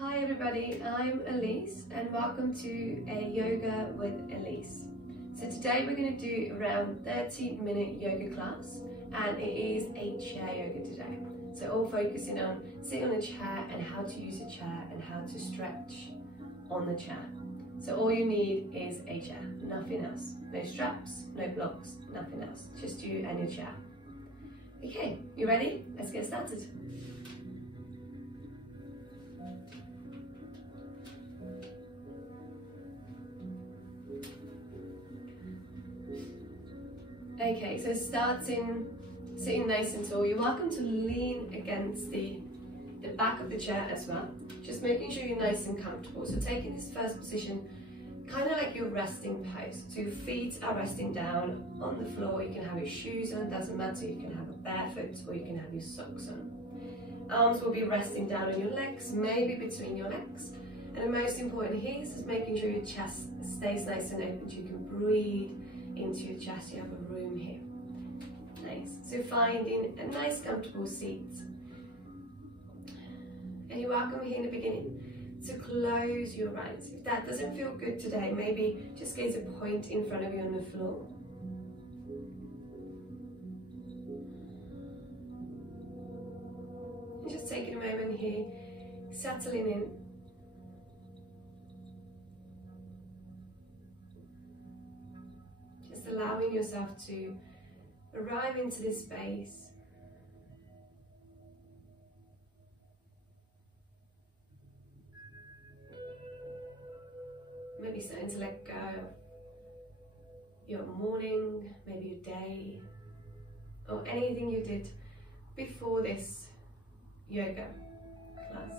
Hi everybody, I'm Elise and welcome to a yoga with Elise. So today we're going to do around 30-minute yoga class, and it is a chair yoga today. So all focusing on sitting on a chair and how to use a chair and how to stretch on the chair. So all you need is a chair, nothing else. No straps, no blocks, nothing else. Just you and your chair. Okay, you ready? Let's get started. Okay, so sitting nice and tall. You're welcome to lean against the back of the chair as well. Just making sure you're nice and comfortable. So taking this first position, kind of like your resting pose. So your feet are resting down on the floor. You can have your shoes on, doesn't matter. You can have a barefoot or you can have your socks on. Arms will be resting down on your legs, maybe between your legs. And the most important here is just making sure your chest stays nice and open so you can breathe into your chest. You have a room here. Nice. So finding a nice comfortable seat. And you're welcome here in the beginning to close your eyes. If that doesn't feel good today, maybe just gaze a point in front of you on the floor. And just taking a moment here, settling in. Just allowing yourself to arrive into this space. Maybe starting to let go of your morning, maybe your day, or anything you did before this yoga class.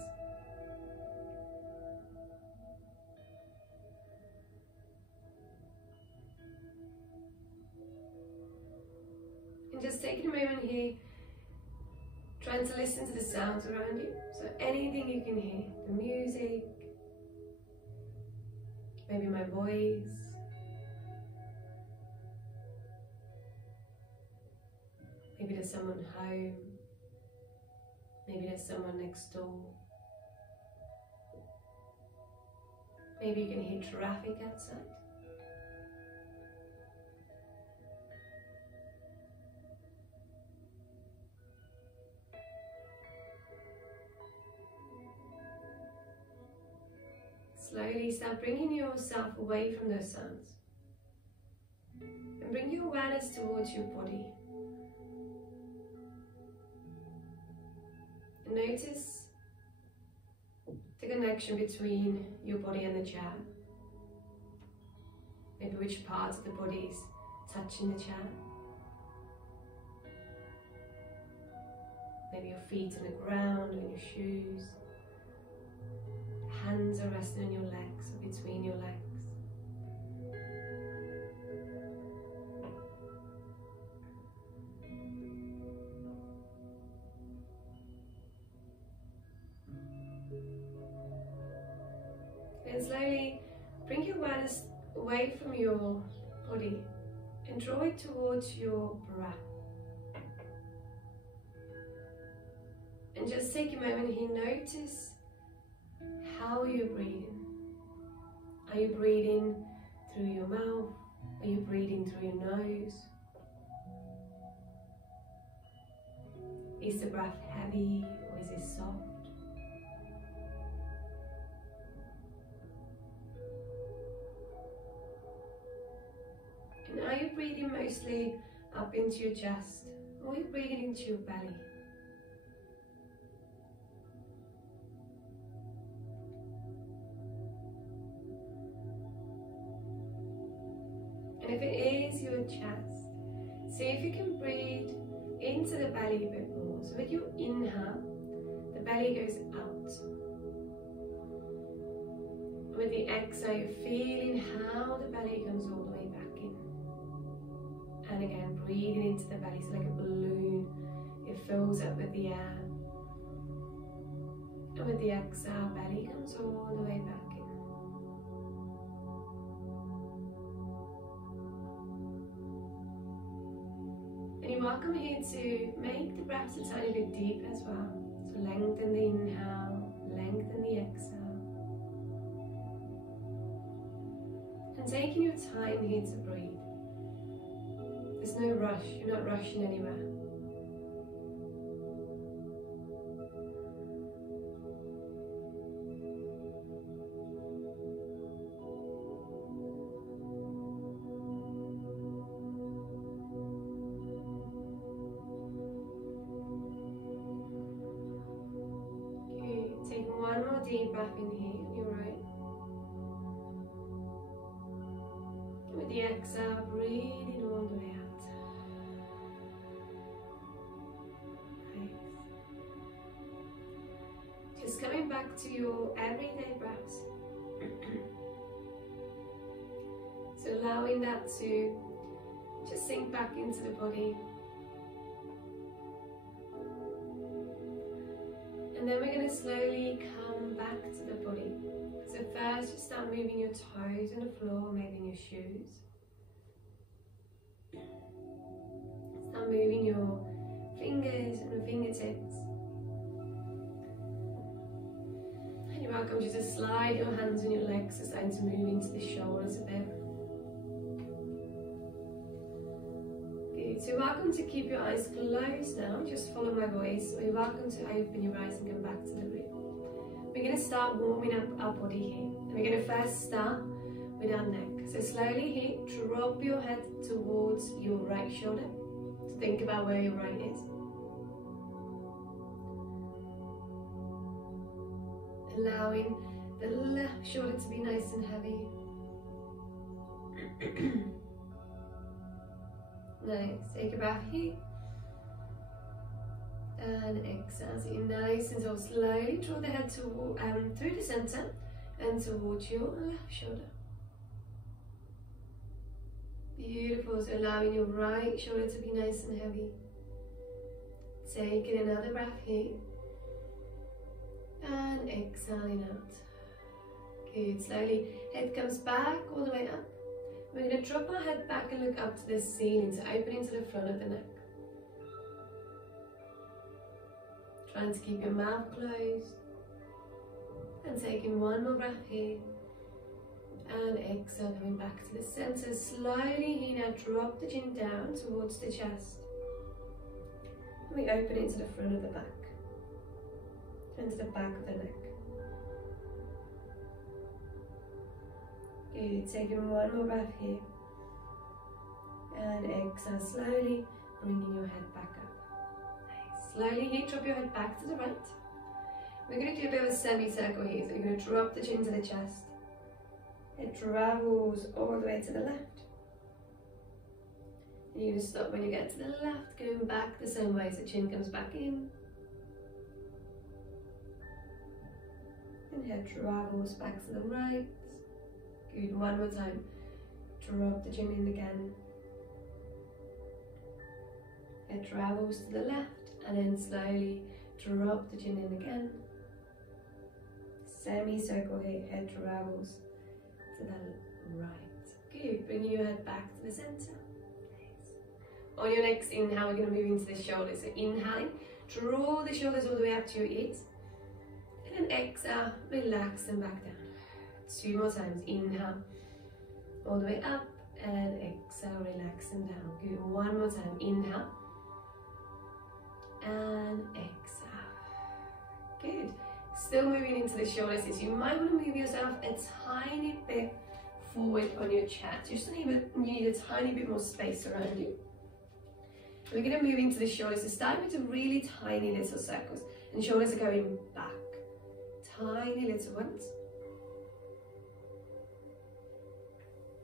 And just taking a moment here, trying to listen to the sounds around you. So anything you can hear, the music, maybe my voice, maybe there's someone home, maybe there's someone next door, maybe you can hear traffic outside. Slowly start bringing yourself away from those sounds and bring your awareness towards your body. And notice the connection between your body and the chair. Maybe which parts of the body is touching the chair. Maybe your feet on the ground, on your shoes. Hands are resting on your legs or between your legs. And slowly bring your awareness away from your body and draw it towards your breath. And just take a moment here, notice how you're breathing. Are you breathing through your mouth? Are you breathing through your nose? Is the breath heavy or is it soft? And are you breathing mostly up into your chest, or are you breathing into your belly? If it is your chest, see if you can breathe into the belly a bit more. So with your inhale, the belly goes out. With the exhale, you're feeling how the belly comes all the way back in. And again, breathing into the belly, so like a balloon, it fills up with the air. And with the exhale, belly comes all the way back in. And you're welcome here to make the breaths a tiny bit deeper as well. So lengthen the inhale, lengthen the exhale. your time here to breathe. There's no rush, you're not rushing anywhere. Take one more deep breath in here on your right. With the exhale, breathing all the way out. Nice. Just coming back to your everyday breaths. So allowing that to just sink back into the body. And then we're going to slowly come back to the body. So first, just start moving your toes on the floor, maybe in your shoes. Start moving your fingers and your fingertips. And you're welcome just to slide your hands and your legs, so starting to move into the shoulders a bit. So you're welcome to keep your eyes closed now, just follow my voice, or you're welcome to open your eyes and come back to the room. We're going to start warming up our body here. And we're going to first start with our neck. So slowly here, drop your head towards your right shoulder. So think about where your right is. Allowing the left shoulder to be nice and heavy. Nice, take a breath here. And exhale, so you're nice and so slowly draw the head to, through the center and towards your left shoulder. Beautiful, so allowing your right shoulder to be nice and heavy. Taking another breath here. And exhaling out. Good, slowly, head comes back all the way up. We're going to drop our head back and look up to the ceiling, so opening to the front of the neck. Trying to keep your mouth closed. And taking one more breath here. And exhale, coming back to the center. Slowly here now, drop the chin down towards the chest. And we open into the front of the back. Into the back of the neck. Good, taking one more breath here. And exhale, slowly bringing your head back up. Nice. Slowly here, drop your head back to the right. We're going to do a bit of a semicircle here, so you're going to drop the chin to the chest. It travels all the way to the left. And you're going to stop when you get to the left, going back the same way, so chin comes back in. And head travels back to the right. Good, one more time. Drop the chin in again. Head travels to the left, and then slowly drop the chin in again. Semi-circle here, head travels to the right. Good, bring your head back to the center. Nice. On your next inhale, we're going to move into the shoulders. So inhaling, draw the shoulders all the way up to your ears. And then exhale, relax them back down. Two more times. Inhale, all the way up, and exhale, relax them down. Good. One more time. Inhale, and exhale. Good. Still moving into the shoulders. So you might want to move yourself a tiny bit forward on your chest. You just need a tiny bit more space around you. We're going to move into the shoulders. So start with the really tiny little circles, and shoulders are going back. Tiny little ones.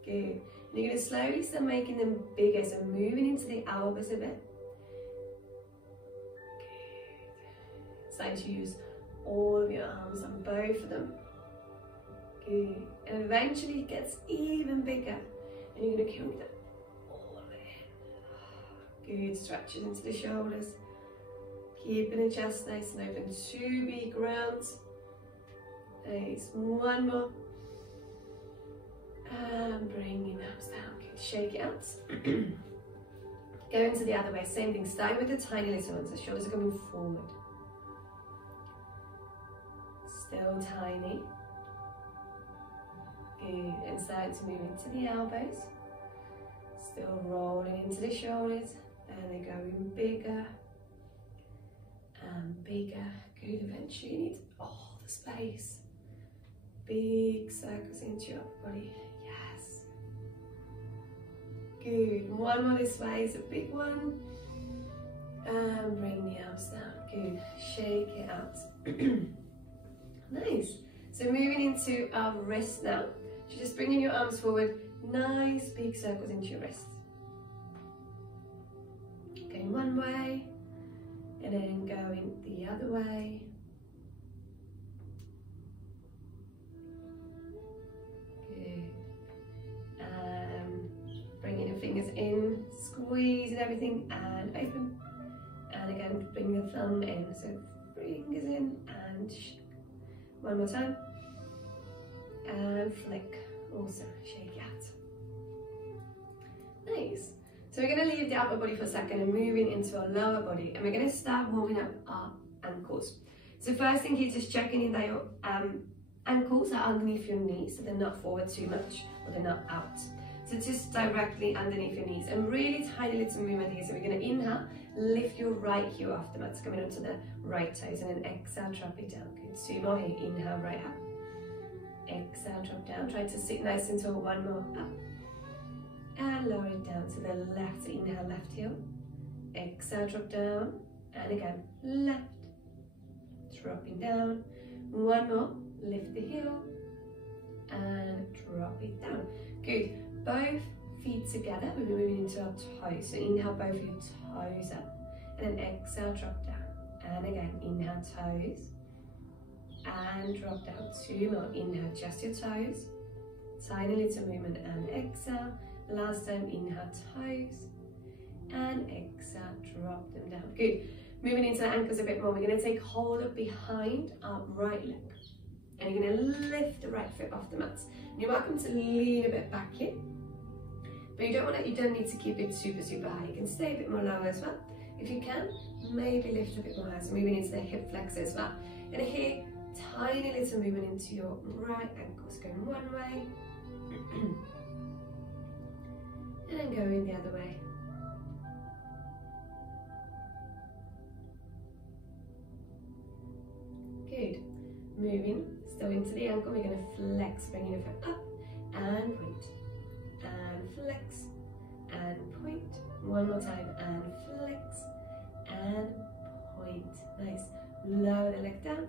Good. And you're going to slowly start making them bigger, so moving into the elbows a bit. Good. Starting to use all of your arms on both of them. Good. And eventually it gets even bigger, and you're going to count them all the way in. Good. Stretches into the shoulders. Keeping the chest nice and open. 2 big rounds. Nice. One more. And bring your arms down. Good. Shake it out. Going to the other way. Same thing. Starting with the tiny little ones. The shoulders are coming forward. Still tiny. Good. And starting to move into the elbows. Still rolling into the shoulders. And they're going bigger and bigger. Good. Eventually you need all the space. Big circles into your upper body. Yes. Good. One more this way is a big one. And bring the arms down. Good. Shake it out. Nice. So moving into our wrist now. So just bringing your arms forward. Nice big circles into your wrist. Going one way. And then going the other way. Good. Bringing your fingers in. Squeezing everything and open. And again, bring the thumb in. So fingers in and shake. One more time. And flick. Also shake it out. Nice. So we're going to leave the upper body for a second and moving into our lower body. And we're going to start warming up our ankles. So first thing is just checking in that your ankles are underneath your knees. So they're not forward too much or they're not out. So just directly underneath your knees. And really tiny little movement here. So we're going to inhale. Lift your right heel off the mat, so coming onto the right toes, and then exhale, drop it down. Good. 2 more here. Inhale, right up. Exhale, drop down. Try to sit nice and tall. 1 more up. And lower it down to the left. So inhale, left heel. Exhale, drop down. And again, left. Dropping down. 1 more. Lift the heel. And drop it down. Good. Both feet together, we'll be moving into our toes. So inhale both your toes up and then exhale, drop down. And again, inhale toes and drop down. 2 more. Inhale just your toes. Tiny little movement and exhale. Last time, inhale toes and exhale, drop them down. Good. Moving into the ankles a bit more. We're going to take hold of behind our right leg. And you're going to lift the right foot off the mat. You're welcome to lean a bit back here. But you don't need to keep it super high. You can stay a bit more lower as well. If you can, maybe lift a bit more high. So moving into the hip flexor as well. And here, tiny little movement into your right ankles. Going one way. And then going the other way. Good. Moving, still into the ankle. We're going to flex, bringing your foot up and point. And flex and point. 1 more time and flex and point. Nice. Lower the leg down.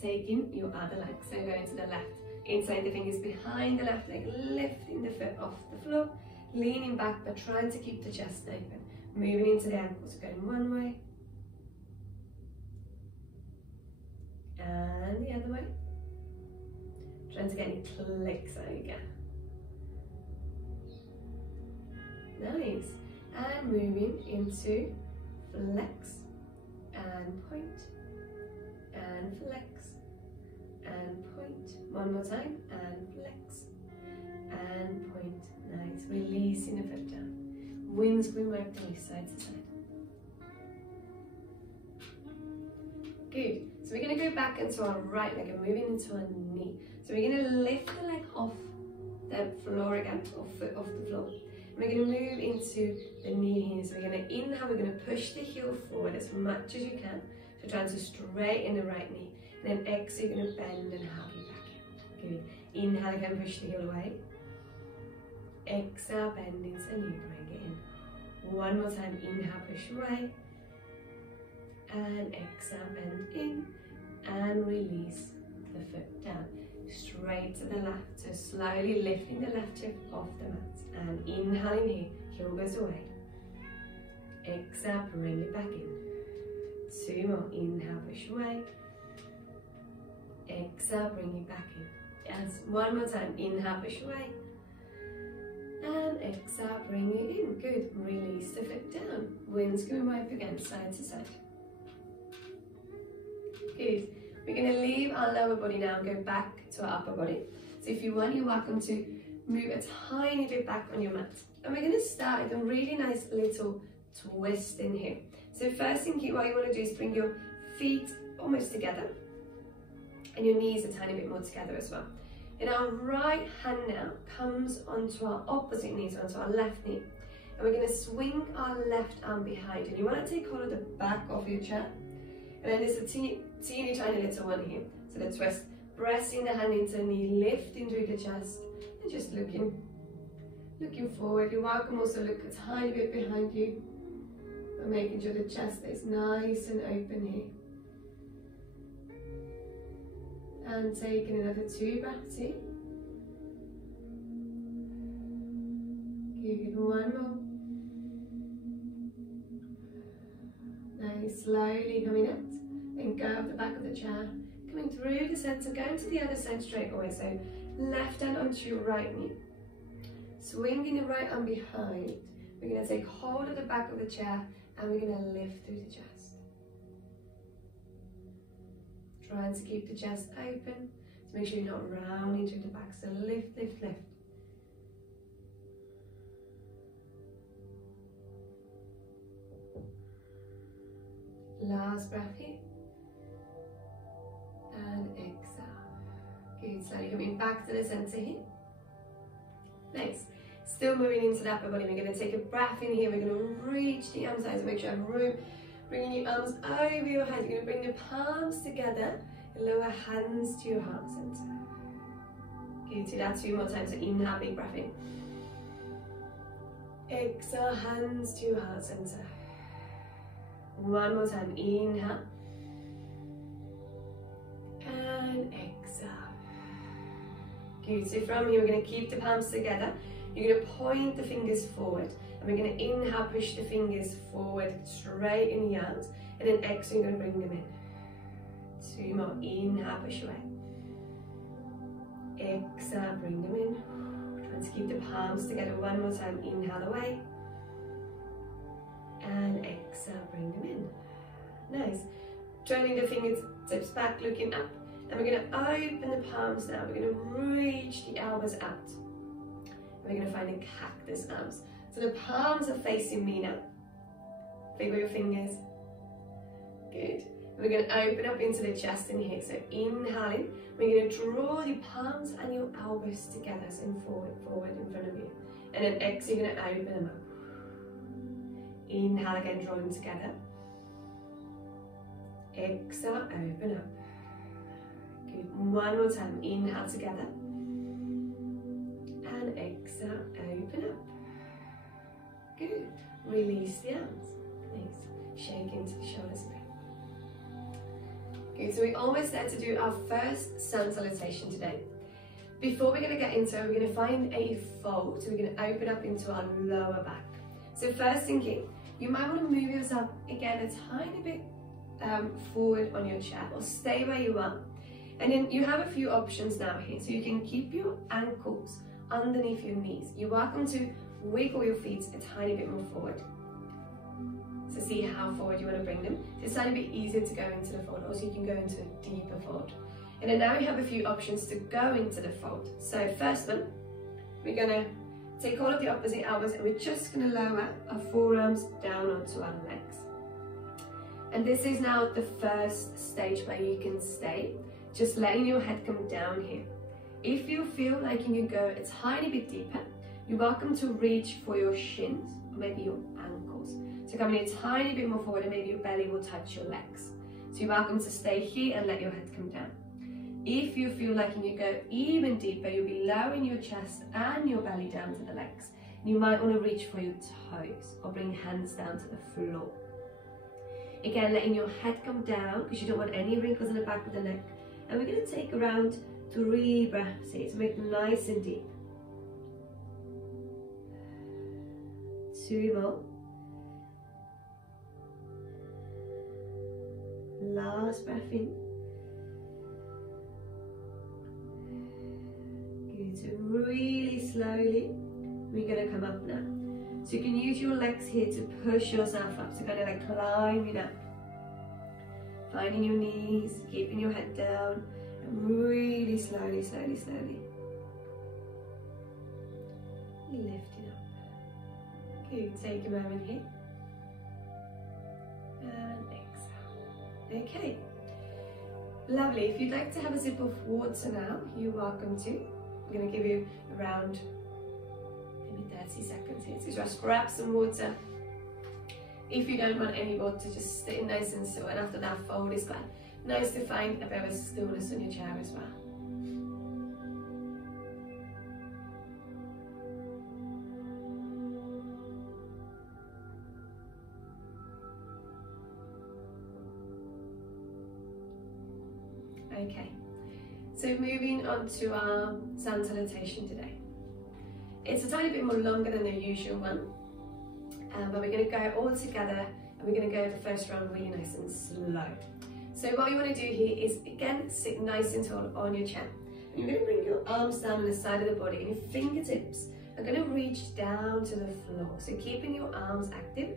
Taking your other leg. So going to the left. Inside the fingers behind the left leg. Lifting the foot off the floor. Leaning back but trying to keep the chest open. Moving into the ankles. Going one way. And the other way. Trying to get any clicks out again. Nice. And moving into flex and point and flex and point. 1 more time and flex and point. Nice. Releasing the foot down. Winds going right away, side to side. Good. So we're going to go back into our right leg and moving into our knee. So we're going to lift the leg off the floor again, or foot off the floor. And we're going to move into the knee here. So we're going to inhale, we're going to push the heel forward as much as you can. So trying to straighten the right knee. And then exhale, you're going to bend and hug it back in. Good. Inhale again, push the heel away. Exhale, bend into the knee, bring it in. 1 more time, inhale, push away. And exhale, bend in. And release the foot down. Straight to the left. So slowly lifting the left hip off the mat. And inhaling here, heel goes away. Exhale, bring it back in. 2 more. Inhale, push away. Exhale, bring it back in. Yes, 1 more time. Inhale, push away. And exhale, bring it in. Good. Release the foot down. Winds going right again, side to side. Good. We're going to leave our lower body now and go back to our upper body. So if you want, you're welcome to move a tiny bit back on your mat. And we're going to start with a really nice little twist in here. So first thing what you want to do is bring your feet almost together. And your knees a tiny bit more together as well. And our right hand now comes onto our opposite knee, so onto our left knee. And we're going to swing our left arm behind. And you want to take hold of the back of your chair. And then there's a teeny tiny little one here. So the twist, pressing the hand into the knee, lifting through the chest, and just looking forward. You're welcome also look a tiny bit behind you, and making sure the chest is nice and open here. And taking another 2 breaths in. Good, one more. Nice, slowly coming out. Then go up the back of the chair. Coming through the center, going to the other side straight away. So left hand onto your right knee. Swinging the right arm behind. We're going to take hold of the back of the chair and we're going to lift through the chest. Trying to keep the chest open. So make sure you're not rounding through the back. So lift, lift, lift. Last breath here. And exhale. Good, slowly coming back to the center here. Nice. Still moving into the upper body. We're going to take a breath in here. We're going to reach the arms out. So make sure you have room. Bringing your arms over your head. You're going to bring the palms together and lower hands to your heart center. Good, do that 2 more times. So inhale, big breath in. Exhale, hands to your heart center. One more time, inhale. And exhale. Good, so from here we're going to keep the palms together. You're going to point the fingers forward. And we're going to inhale, push the fingers forward, straight in the arms. And then exhale, you're going to bring them in. 2 more, inhale, push away. Exhale, bring them in. Trying to keep the palms together. One more time, inhale away. And exhale, bring them in. Nice. Turning the fingertips back, looking up. And we're going to open the palms now. We're going to reach the elbows out. And we're going to find the cactus arms. So the palms are facing me now. Wiggle your fingers. Good. And we're going to open up into the chest in here. So inhaling, we're going to draw your palms and your elbows together. So forward in front of you. And then exhale, you're going to open them up. Inhale again, drawing together. Exhale, open up. Good. One more time. Inhale together. And exhale, open up. Good. Release the arms. Nice. Shake into the shoulders a bit. Good. So we're almost there to do our first sun salutation today. Before we're going to get into it, we're going to find a fold. So we're going to open up into our lower back. So first thinking, you might want to move yourself again a tiny bit forward on your chair, or stay where you are. And then you have a few options now here. So you can keep your ankles underneath your knees. You're welcome to wiggle your feet a tiny bit more forward. So see how forward you want to bring them. It's a tiny bit easier to go into the fold, or so you can go into a deeper fold. And then now we have a few options to go into the fold. So first one, we're going to take hold of the opposite elbows and we're just going to lower our forearms down onto our legs. And this is now the first stage where you can stay, just letting your head come down here. If you feel like you can go a tiny bit deeper, you're welcome to reach for your shins or maybe your ankles. So coming a tiny bit more forward and maybe your belly will touch your legs. So you're welcome to stay here and let your head come down. If you feel like you can go even deeper, you'll be lowering your chest and your belly down to the legs. You might want to reach for your toes or bring hands down to the floor. Again, letting your head come down because you don't want any wrinkles in the back of the neck. And we're going to take around 3 breaths here to make them nice and deep. 2 more. Last breath in. Good. So really slowly, we're going to come up now. So you can use your legs here to push yourself up, so kind of like climbing up. Finding your knees, keeping your head down, and really slowly, slowly, slowly lifting up. Good, take a moment here. And exhale. Okay, lovely. If you'd like to have a sip of water now, you're welcome to. I'm going to give you around maybe 30 seconds here. So just grab some water. If you don't want any water, just stay nice and still, and after that fold is quite nice to find a bit of stillness in your chair as well. Okay, so moving on to our sun salutation today. It's a tiny bit more longer than the usual one, but we're going to go all together, and we're going to go the first round really nice and slow. So what you want to do here is, again, sit nice and tall on your chair. And you're going to bring your arms down on the side of the body, and your fingertips are going to reach down to the floor. So keeping your arms active,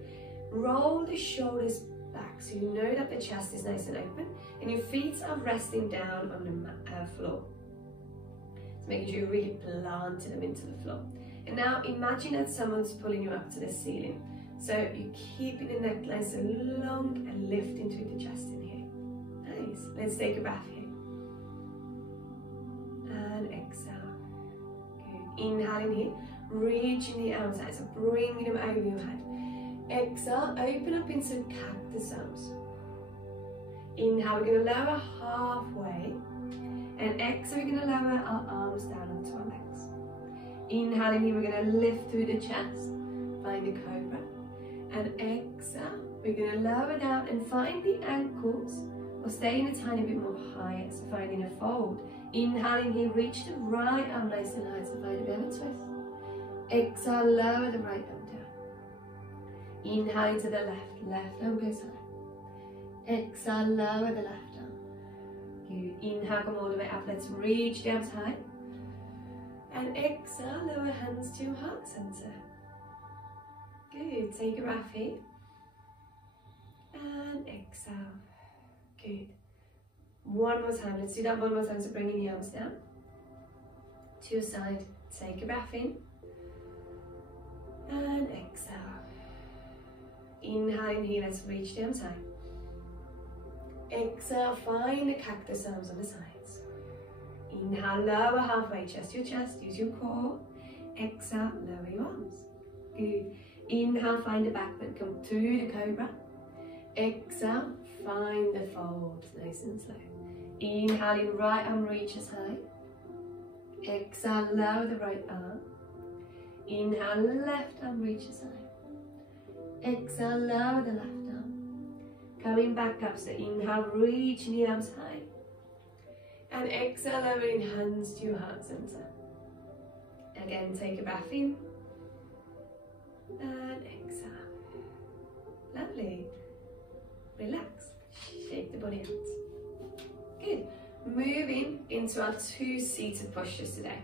roll the shoulders back so you know that the chest is nice and open, and your feet are resting down on the floor. So making sure you really plant them into the floor. And now imagine that someone's pulling you up to the ceiling. So you're keeping the neck nice and long and lifting through the chest in here. Nice. Let's take a breath here. And exhale. Good. Inhaling here, reaching the arms out, so bringing them over your head. Exhale, open up into cactus arms. Inhale, we're going to lower halfway. And exhale, we're going to lower our arms down onto our legs. Inhaling here, we're going to lift through the chest, find the cobra. And exhale, we're going to lower down and find the ankles, or staying a tiny bit more higher, so finding a fold. Inhaling here, reach the right arm nice and high, so find a bit of a twist. Exhale, lower the right arm down. Inhale to the left arm goes high. Exhale, lower the left arm. Good. Inhale, come all the way up. Let's reach the arms high. And exhale, lower hands to your heart center. Good. Take a breath here. And exhale. Good. One more time. Let's do that one more time. So bringing the arms down to your side. Take a breath in. And exhale. Inhaling here, let's reach the arms high. Exhale, find the cactus arms on the sides. Inhale, lower halfway, chest your chest, use your core. Exhale, lower your arms. Good. Inhale, find the back bend, come to the cobra. Exhale, find the fold, nice and slow. Inhaling, right arm reaches high. Exhale, lower the right arm. Inhale, left arm reaches high. Exhale, lower the left arm. Coming back up, so inhale, reach the arms high. And exhale, lowering hands to your heart center. Again, take a breath in. And exhale. Lovely. Relax. Shake the body out. Good. Moving into our two seated postures today.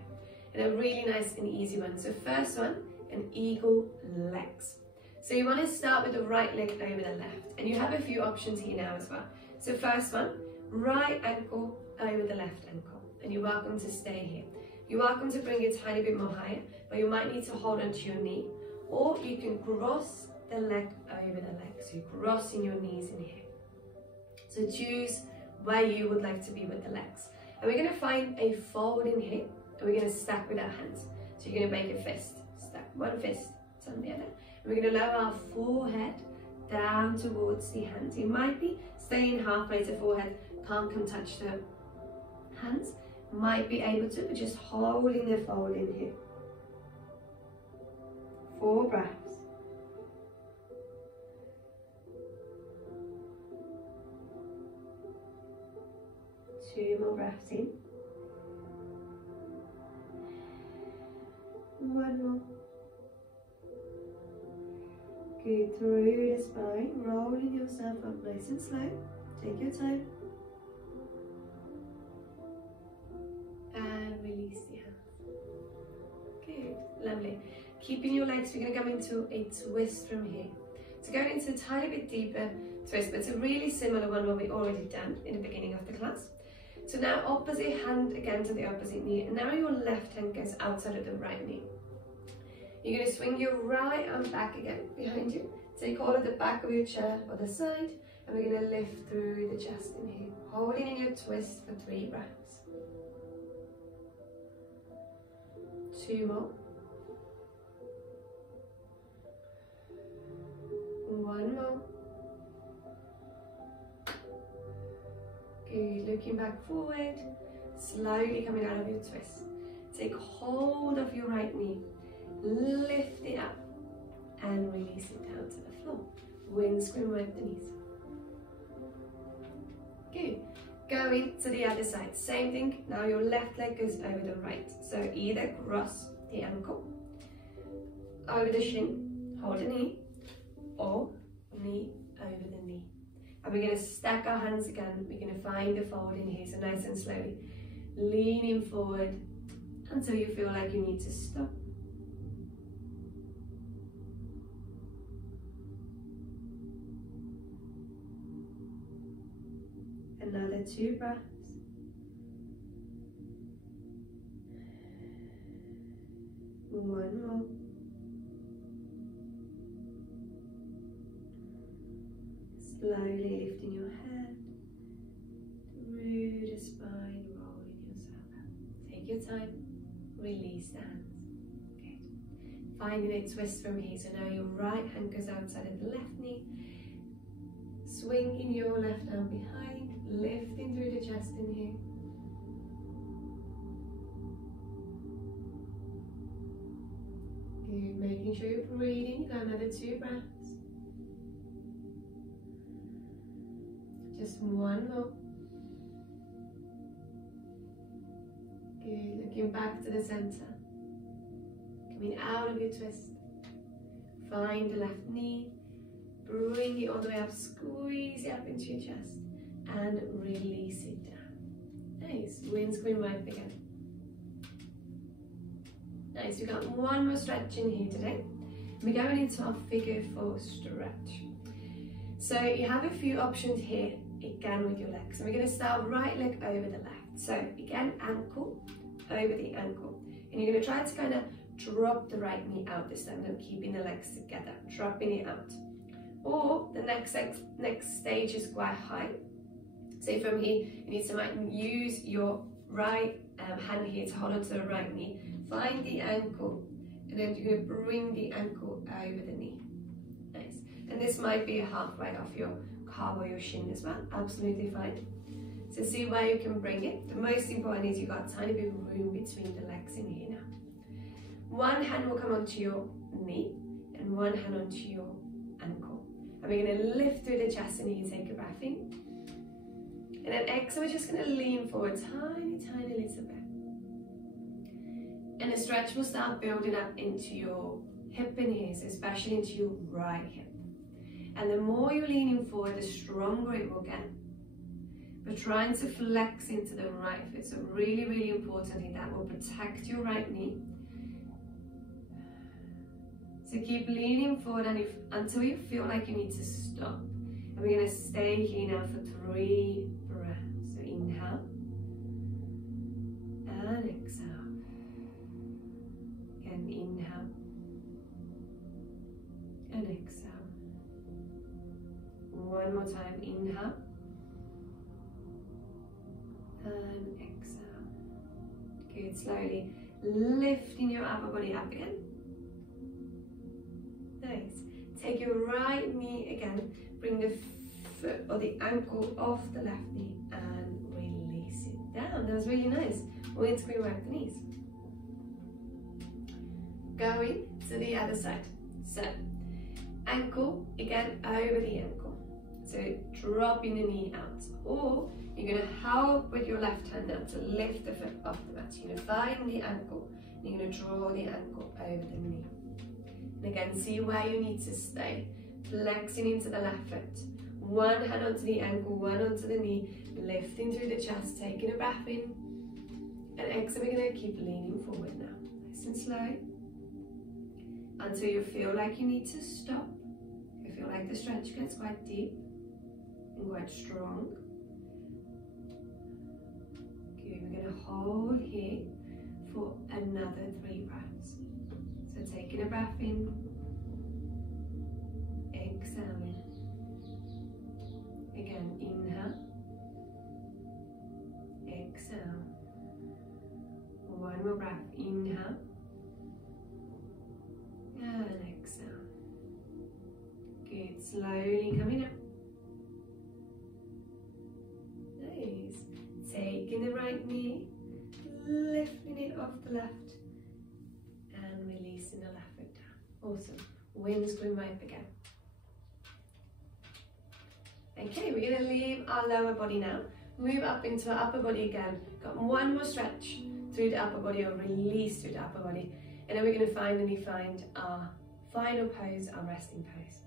And a really nice and easy one. So first one, an eagle legs. So you want to start with the right leg over the left, and you have a few options here now as well. So first one, right ankle over the left ankle, and you're welcome to stay here. You're welcome to bring it a tiny bit more higher, but you might need to hold onto your knee, or you can cross the leg over the leg, so you're crossing your knees in here. So choose where you would like to be with the legs. And we're going to find a fold in here, and we're going to stack with our hands. So you're going to make a fist, stack one fist on the other. We're going to lower our forehead down towards the hands. You might be staying halfway to forehead, can't come touch the hands. Might be able to, but just holding the fold in here. 4 breaths. Two more breaths in. One more. Good, through the spine, rolling yourself up nice and slow. Take your time. And release the hands. Good, lovely. Keeping your legs, we're going to come into a twist from here. So going into a tiny bit deeper twist, but it's a really similar one what we already done in the beginning of the class. So now opposite hand again to the opposite knee, and now your left hand goes outside of the right knee. You're going to swing your right arm back again behind you. Take all of the back of your chair or the side, and we're going to lift through the chest in here, holding in your twist for 3 breaths. 2 more. 1 more. Good, looking back forward, slowly coming out of your twist. Take hold of your right knee, lift it up and release it down to the floor. Windscreen wipe the knees. Good. Going to the other side, same thing. Now your left leg goes over the right. So either cross the ankle, over the shin, hold the knee, or knee over the knee. And we're going to stack our hands again. We're going to find the fold in here, so nice and slowly. Leaning forward until you feel like you need to stop. Another 2 breaths. One more. Slowly lifting your head through the spine, rolling yourself up. Take your time, release the hands. Good. Finding a twist from here. So now your right hand goes outside of the left knee. Swinging your left arm behind, lifting through the chest in here. Good, making sure you're breathing. Another 2 breaths. Just 1 more. Good, looking back to the center. Coming out of your twist. Find the left knee. Bring it all the way up, squeeze it up into your chest and release it down. Nice, windscreen wipe again. Nice, we've got 1 more stretch in here today. We're going into our figure 4 stretch. So you have a few options here, again with your legs. So we're going to start right leg over the left. So again, ankle over the ankle. And you're going to try to kind of drop the right knee out this time, and keeping the legs together, dropping it out. Or the next stage is quite high. So from here, you need to use your right hand here to hold onto the right knee. Find the ankle, and then you're going to bring the ankle over the knee. Nice. And this might be halfway off your calf or your shin as well. Absolutely fine. So see where you can bring it. The most important is you've got a tiny bit of room between the legs in here now. One hand will come onto your knee, and one hand onto your ankle. And we're going to lift through the chest and you take a breath in. And then exhale, we're just going to lean forward tiny little bit. And the stretch will start building up into your hip in here, so especially into your right hip. And the more you're leaning forward, the stronger it will get. We're trying to flex into the right foot, so really importantly, that will protect your right knee. So keep leaning forward until you feel like you need to stop. And we're going to stay here now for 3 breaths. So inhale and exhale. Again, inhale and exhale. One more time, inhale and exhale. Good, slowly lifting your upper body up again. Nice. Take your right knee again, bring the foot or the ankle off the left knee and release it down. That was really nice. Windscreen wipe the knees. Going to the other side. So, ankle again over the ankle. So, dropping the knee out. Or you're going to help with your left hand now to lift the foot off the mat. You're going to find the ankle and you're going to draw the ankle over the knee. And again, see where you need to stay. Flexing into the left foot. One hand onto the ankle, one onto the knee. Lifting through the chest, taking a breath in. And exhale, we're going to keep leaning forward now. Nice and slow. Until you feel like you need to stop. You feel like the stretch gets quite deep and quite strong. Good, we're going to hold here for another 3 breaths. So taking a breath in, exhaling. Again, inhale, exhale. One more breath, inhale, slowly coming up. Nice. Taking the right knee, lifting it off the left, and releasing the left foot down. Awesome. Wind's going right up again. Okay, we're going to leave our lower body now. Move up into our upper body again. Got one more stretch through the upper body, or release through the upper body. And then we're going to finally find our final pose, our resting pose.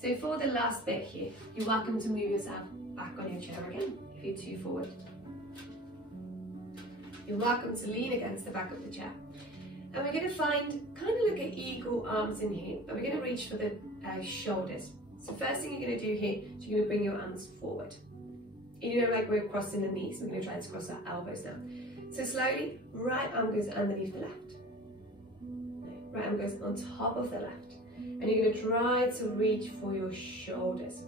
So for the last bit here, you're welcome to move yourself back on your chair again, if you're too forward. You're welcome to lean against the back of the chair. And we're going to find, kind of like an eagle arms in here, but we're going to reach for the shoulders. So first thing you're going to do here is you're going to bring your arms forward. You know, like we're crossing the knees, we're going to try to cross our elbows now. So slowly, right arm goes underneath the left. Right arm goes on top of the left. And you're going to try to reach for your shoulders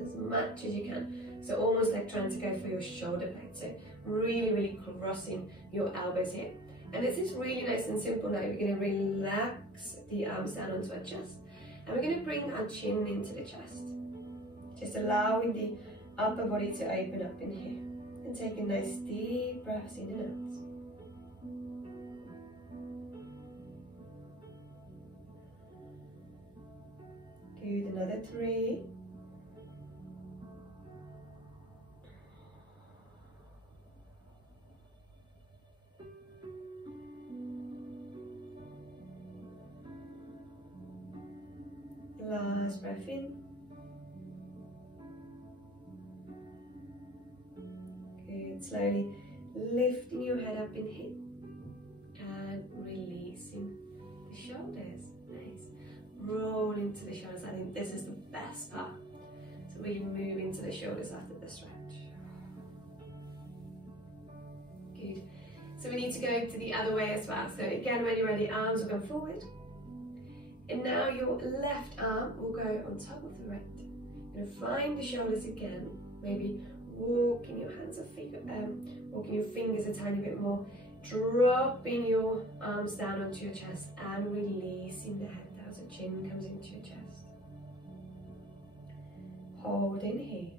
as much as you can. So almost like trying to go for your shoulder blades. So really, really crossing your elbows here. And this is really nice and simple now. We're going to relax the arms down onto our chest. And we're going to bring our chin into the chest. Just allowing the upper body to open up in here. And taking nice deep breaths in and out. Good, another 3. Last breath in. Good, slowly lifting your head up in here and releasing the shoulders. Nice. Roll into the shoulders. I think this is the best part. So really move into the shoulders after the stretch. Good. So we need to go to the other way as well. So again, when you're ready, arms will go forward. And now your left arm will go on top of the right. You're going to find the shoulders again. Maybe walking your hands or walking your fingers a tiny bit more. Dropping your arms down onto your chest and releasing the head down so chin comes into your chest. Hold in here.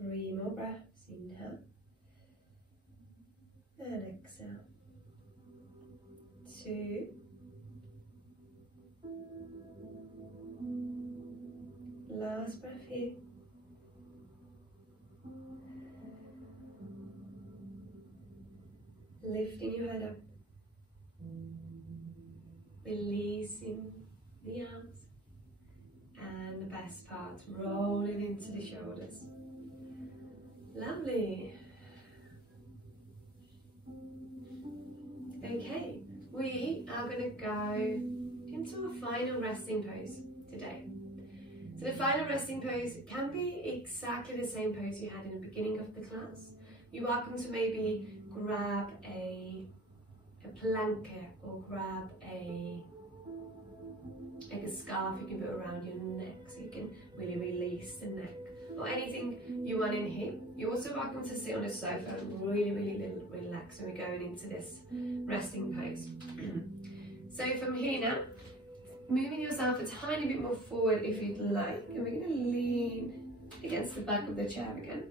3 more breaths. Inhale and exhale. 2. Last breath here. Lifting your head up. Releasing the arms. And the best part, rolling into the shoulders. Lovely. Okay. We are going to go into a final resting pose today. So the final resting pose can be exactly the same pose you had in the beginning of the class. You're welcome to maybe grab a blanket or grab like a scarf you can put around your neck so you can really release the neck, or anything you want in here. You're also welcome to sit on a sofa and really relax when we're going into this resting pose. So from here now, moving yourself a tiny bit more forward if you'd like, and we're going to lean against the back of the chair again.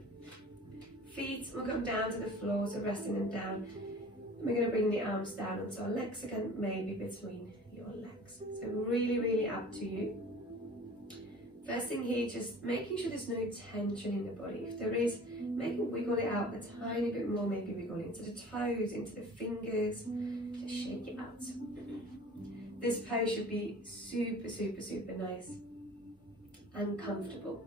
Feet will come down to the floor, so resting them down. And we're going to bring the arms down onto our legs again, maybe between your legs. So really up to you. First thing here, just making sure there's no tension in the body. If there is, maybe wiggle it out a tiny bit more, maybe wiggle into the toes, into the fingers, just shake it out. This pose should be super nice and comfortable.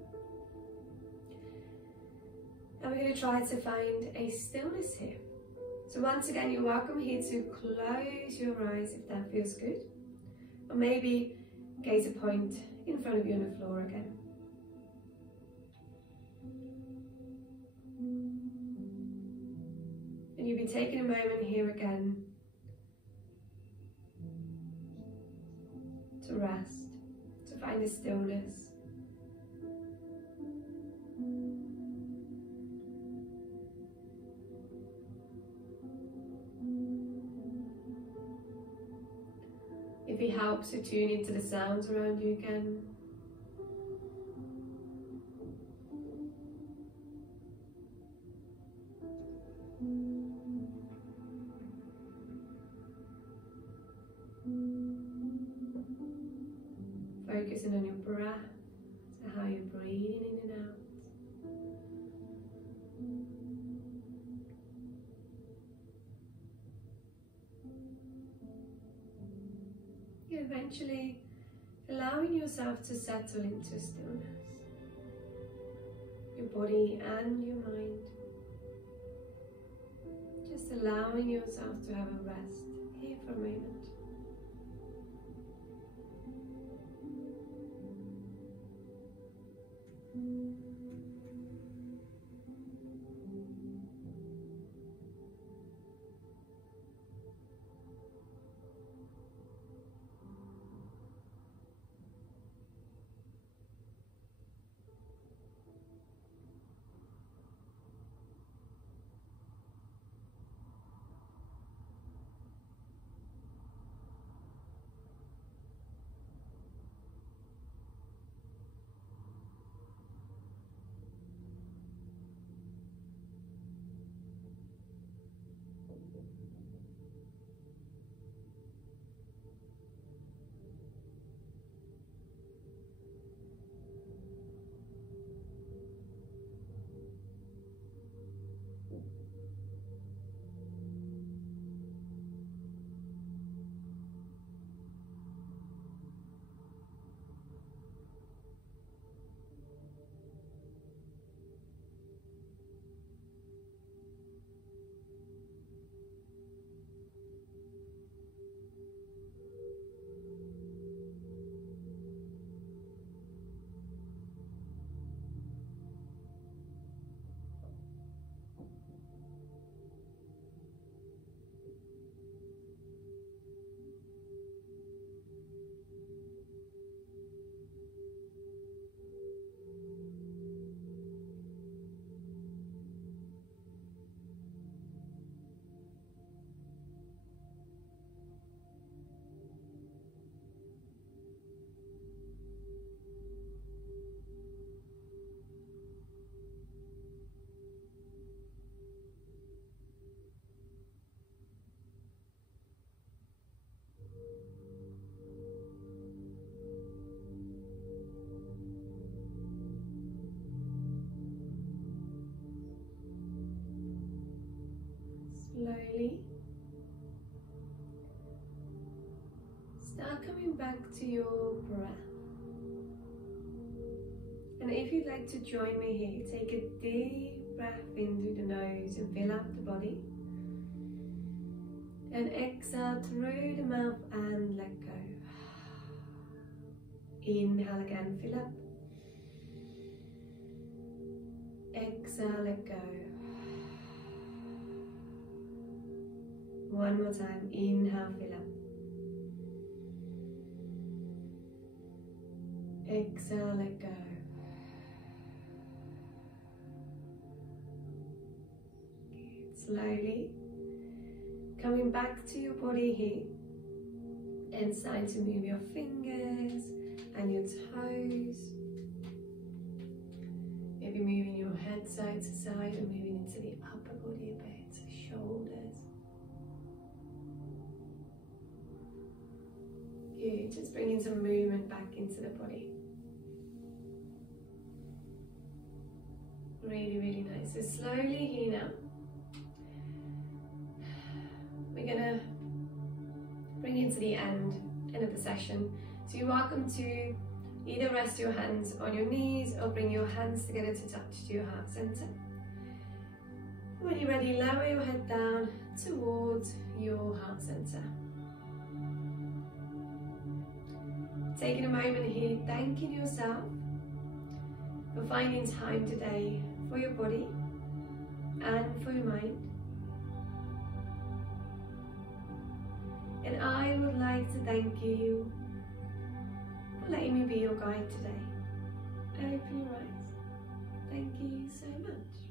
And we're going to try to find a stillness here. So once again, you're welcome here to close your eyes if that feels good. Or maybe gaze a point in front of you on the floor again. And you'll be taking a moment here again to rest, to find the stillness. If If it helps to tune into the sounds around you again. Focusing on your breath, so how you're breathing in and out. You're eventually allowing yourself to settle into stillness, your body and your mind. Just allowing yourself to have a rest here for a moment. Slowly start coming back to your breath. And if you'd like to join me here, take a deep breath in through the nose and fill up the body. And exhale through the mouth and let go. Inhale again, fill up. Exhale, let go. One more time, inhale, fill up. Exhale, let go. Slowly coming back to your body here and starting to move your fingers and your toes. Maybe moving your head side to side and moving into the upper body a bit, so shoulders. Good, just bringing some movement back into the body. Really, really nice. So slowly here now, we're gonna bring it to the end of the session. So you're welcome to either rest your hands on your knees or bring your hands together to touch to your heart center. When you're ready, lower your head down towards your heart center. Taking a moment here, thanking yourself for finding time today for your body and for your mind. And I would like to thank you for letting me be your guide today. Open your eyes. Thank you so much.